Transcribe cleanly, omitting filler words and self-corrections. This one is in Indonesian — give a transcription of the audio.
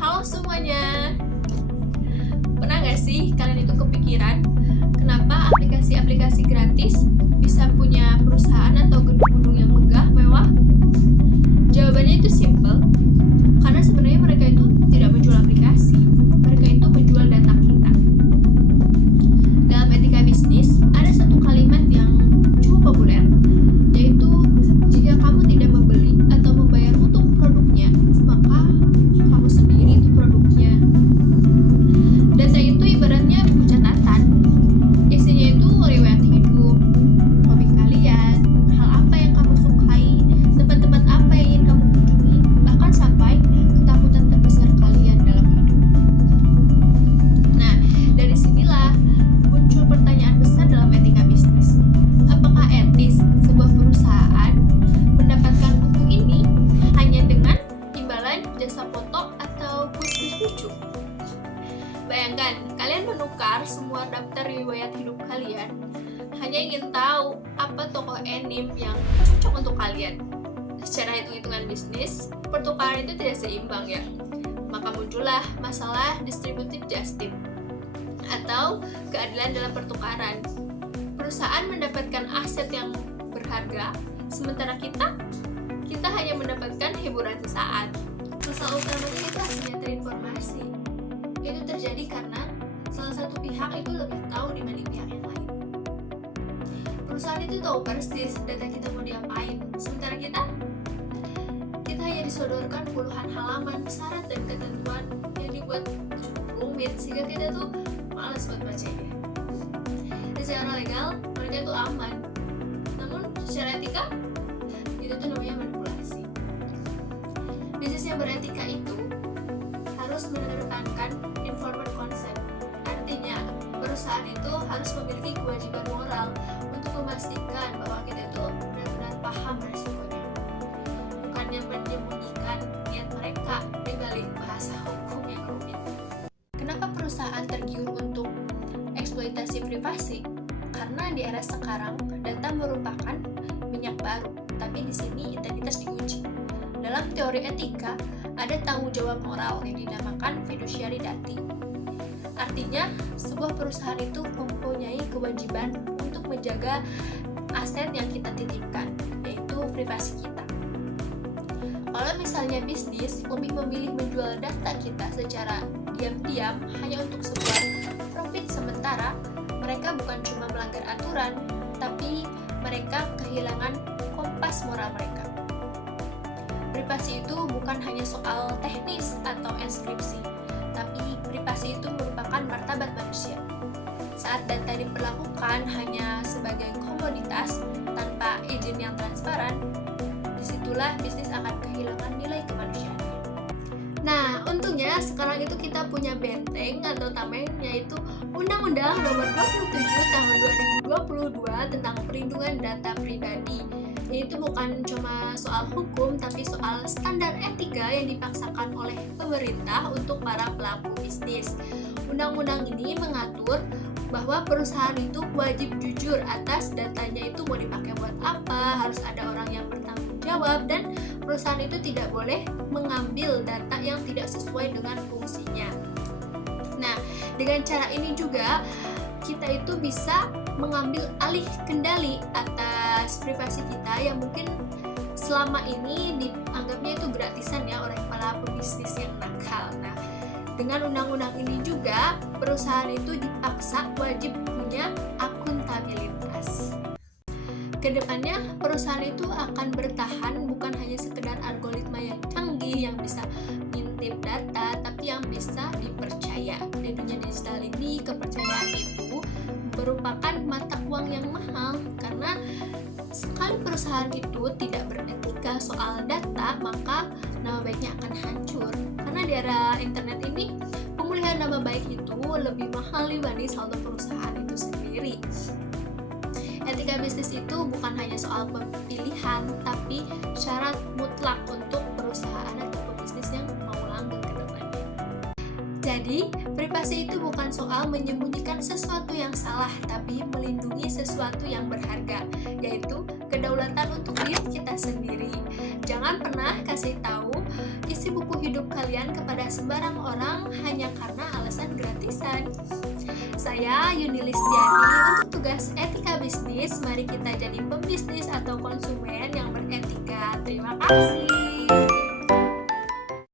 Halo semuanya. Pernah gak sih kalian itu kepikiran kenapa aplikasi-aplikasi gratis bisa punya perusahaan atau gedung-gedung yang megah, mewah? Jawabannya itu simple. Karena sebenarnya mereka itu tidak menjual aplikasi. Mereka itu menjual data kita. Dalam etika bisnis, ada satu kalimat yang cukup populer, yaitu jika kamu tidak membeli atau membayar untuk produknya, maka kamu sendiri itu produknya. Data itu ibaratnya buku catatan. Isinya itu riwayat hidup, hobi kalian, hal apa yang kamu sukai, tempat-tempat apa yang ingin kamu kunjungi, bahkan sampai ketakutan terbesar kalian dalam hidup. Nah, dari sinilah muncul pertanyaan besar dalam etika bisnis. Apakah etis sebuah perusahaan mendapatkan buku ini hanya dengan imbalan jasa foto atau kuis-kuis lucu? Bayangkan, kalian menukar semua daftar riwayat hidup kalian hanya ingin tahu apa tokoh anime yang cocok untuk kalian. Secara hitung-hitungan bisnis, pertukaran itu tidak seimbang ya. Maka muncullah masalah distributive justice atau keadilan dalam pertukaran. Perusahaan mendapatkan aset yang berharga, sementara kita hanya mendapatkan hiburan sesaat. Masalah utamanya itu asimetri informasi. Itu terjadi karena salah satu pihak itu lebih tahu dibanding pihak yang lain. Perusahaan itu tahu persis data kita mau diapain, sementara kita hanya disodorkan puluhan halaman syarat dan ketentuan yang dibuat cukup rumit sehingga kita tuh malas buat bacanya. Secara legal mereka itu aman, namun secara etika itu tuh namanya manipulasi. Bisnis yang beretika itu harus mengedepankan informed consent. Artinya, perusahaan itu harus memiliki kewajiban moral untuk memastikan bahwa kita itu benar-benar paham resikonya. Bukannya menyembunyikan niat mereka di balik bahasa hukum yang rumit. Kenapa perusahaan tergiur untuk eksploitasi privasi? Karena di era sekarang, data merupakan minyak baru, tapi di sini integritas diuji. Dalam teori etika, ada tanggung jawab moral yang dinamakan fiduciary duty. Artinya, sebuah perusahaan itu mempunyai kewajiban untuk menjaga aset yang kita titipkan, yaitu privasi kita. Kalau misalnya bisnis lebih memilih menjual data kita secara diam-diam hanya untuk sebuah profit sementara, mereka bukan cuma melanggar aturan, tapi mereka kehilangan kompas moral mereka. Privasi itu bukan hanya soal teknis atau enskripsi, tapi privasi itu merupakan martabat manusia. Saat data diperlakukan hanya sebagai komoditas tanpa izin yang transparan, disitulah bisnis akan kehilangan nilai kemanusiaannya. Nah, untungnya sekarang itu kita punya benteng atau tameng, yaitu Undang-Undang Nomor 27 Tahun 2022 tentang Perlindungan Data Pribadi. Itu bukan cuma soal hukum, tapi soal standar etika yang dipaksakan oleh pemerintah untuk para pelaku bisnis. Undang-undang ini mengatur bahwa perusahaan itu wajib jujur atas datanya itu mau dipakai buat apa, harus ada orang yang bertanggung jawab, dan perusahaan itu tidak boleh mengambil data yang tidak sesuai dengan fungsinya. Nah, dengan cara ini juga kita itu bisa mengambil alih kendali atas privasi kita yang mungkin selama ini dianggapnya itu gratisan ya oleh para pebisnis yang nakal. Nah, dengan undang-undang ini juga perusahaan itu dipaksa wajib punya akuntabilitas. Kedepannya perusahaan itu akan bertahan bukan hanya sekedar algoritma yang canggih yang bisa ngintip data, tapi yang bisa dipercaya. Di dunia digital ini, kepercayaan itu merupakan mata uang yang mahal, karena sekali perusahaan itu tidak beretika soal data, maka nama baiknya akan hancur. Karena di era internet ini, pemulihan nama baik itu lebih mahal dibanding saldo perusahaan itu sendiri. Etika bisnis itu bukan hanya soal pilihan, tapi syarat mutlak untuk perusahaan atau pebisnis yang mau langgeng ke depannya. Jadi, privasi itu bukan soal menyembunyikan sesuatu yang salah, tapi melindungi sesuatu yang berharga, yaitu kedaulatan untuk diri kita sendiri. Jangan pernah kasih tahu isi buku hidup kalian kepada sembarang orang hanya karena alasan gratisan. Saya Yuni Listiani untuk tugas etika bisnis. Mari kita jadi pembisnis atau konsumen yang beretika. Terima kasih.